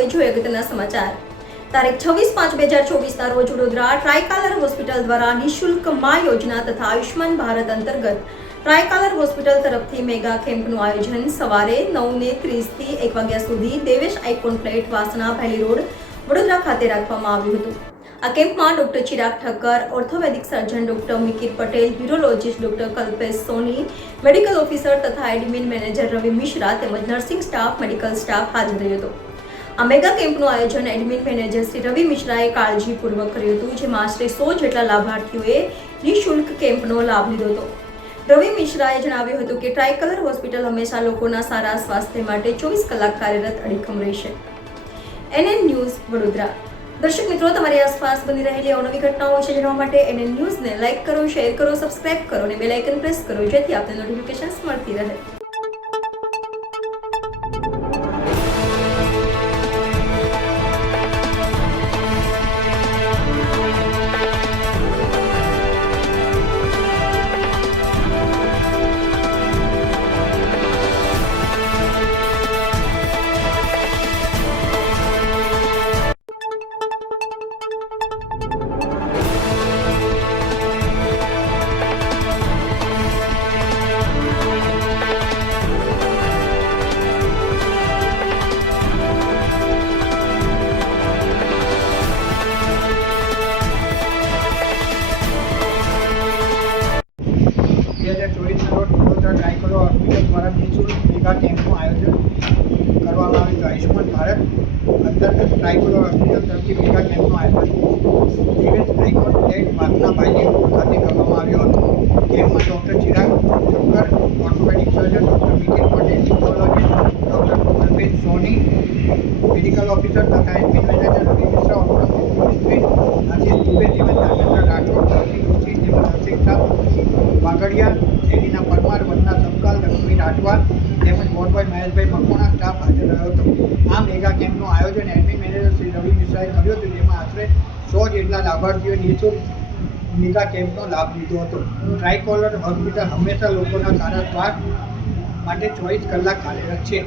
હવે જોઈએ અગત્યના સમાચાર। તારીખ 26/5/2024 રોજ વડોદરા ટ્રાયકાલર હોસ્પિટલ દ્વારા નિઃશુલ્ક મા યોજના તથા આયુષ્માન ભારત અંતર્ગત ટ્રાયકાલર હોસ્પિટલ તરફથી મેગા કેમ્પનું આયોજન સવારે 9:30 થી 1 વાગ્યા સુધી Devesh icon flat Vasna Bhayli road Vadodara ખાતે રાખવામાં આવ્યું હતું। આ કેમ્પમાં doctor Chirag Thakkar, orthopaedic surgeon doctor Mikir Patel, urologist doctor Kalpesh Soni, medical officer તથા એડમિન મેનેજર રવિ મિશ્રા તેમજ નર્સિંગ સ્ટાફ, મેડિકલ સ્ટાફ હાજર રહ્યો હતો। આ મેગા કેમ્પનું આયોજન એડમિન મેનેજર શ્રી રવિ મિશ્રાએ કાળજીપૂર્વક કર્યું હતું, જેમાં આશરે 100 જેટલા લાભાર્થીઓએ નિઃશુલ્ક કેમ્પનો લાભ લીધો હતો। રવિ મિશ્રાએ જણાવ્યું હતું કે ટ્રાયકલર હોસ્પિટલ હંમેશા લોકોના સારા સ્વાસ્થ્ય માટે 24 કલાક કાર્યરત અડીખમ રહેશે। NN news Vadodara. દર્શક મિત્રો, તમારી આસપાસ બની રહેલી અવનવી ઘટનાઓ વિશે જાણવા માટે NN ન્યૂઝને લાઇક કરો, શેર કરો, સબસ્ક્રાઇબ કરો અને બેલ આઇકન પ્રેસ કરો, જેથી આપને નોટિફિકેશન્સ મળતી રહે। વડોદરા ટ્રાયકલર હોસ્પિટલ દ્વારા નિઃશુલ્ક મેગા કેમ્પનું આયોજન કરવામાં આવ્યું હતું। આયુષ્માન ભારત અંતર્ગત ટ્રાયકલર હોસ્પિટલ તરફથી મેગા કેમ્પનું આયોજન Devesh icon flat Vasna Bhayli road ખાતે કરવામાં આવ્યો હતો। કેમ્પમાં doctor Chirag Thakkar, orthopaedic surgeon doctor Mikir Patel, urologist doctor Kalpesh Soni, medical officer તથા admin manager Ravi Mishra, orthopaedic Ashish Dubey તેમજ ધર્મેન્દ્ર રાઠોડ, નર્સિંગ તેમજ નર્સિંગ સ્ટાફ, વાગડિયા, શૈલીના પરમાર, વંદના સબકાલ, લક્ષ્મી રાઠવા તેમજ મોહનભાઈ મહેશભાઈ મકવાણા સ્ટાફ હાજર રહ્યો હતો। આ મેગા કેમ્પનું આયોજન એડમિન મેનેજર શ્રી રવિ મિશ્રાએ કર્યું હતું, જેમાં આશરે 100 જેટલા લાભાર્થીઓએ નિઃશુલ્ક મેગા કેમ્પનો લાભ લીધો હતો। ટ્રાયકોલર હોસ્પિટલ હંમેશા લોકોના સારા સ્વાસ્થ્ય માટે 24 કલાક કાર્યરત છે।